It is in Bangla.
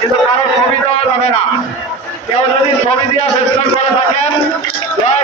কিন্তু কারো ছবি দেওয়া যাবে না। কেউ যদি ছবি দিয়ে ফেস্টুন করে থাকেন দয়া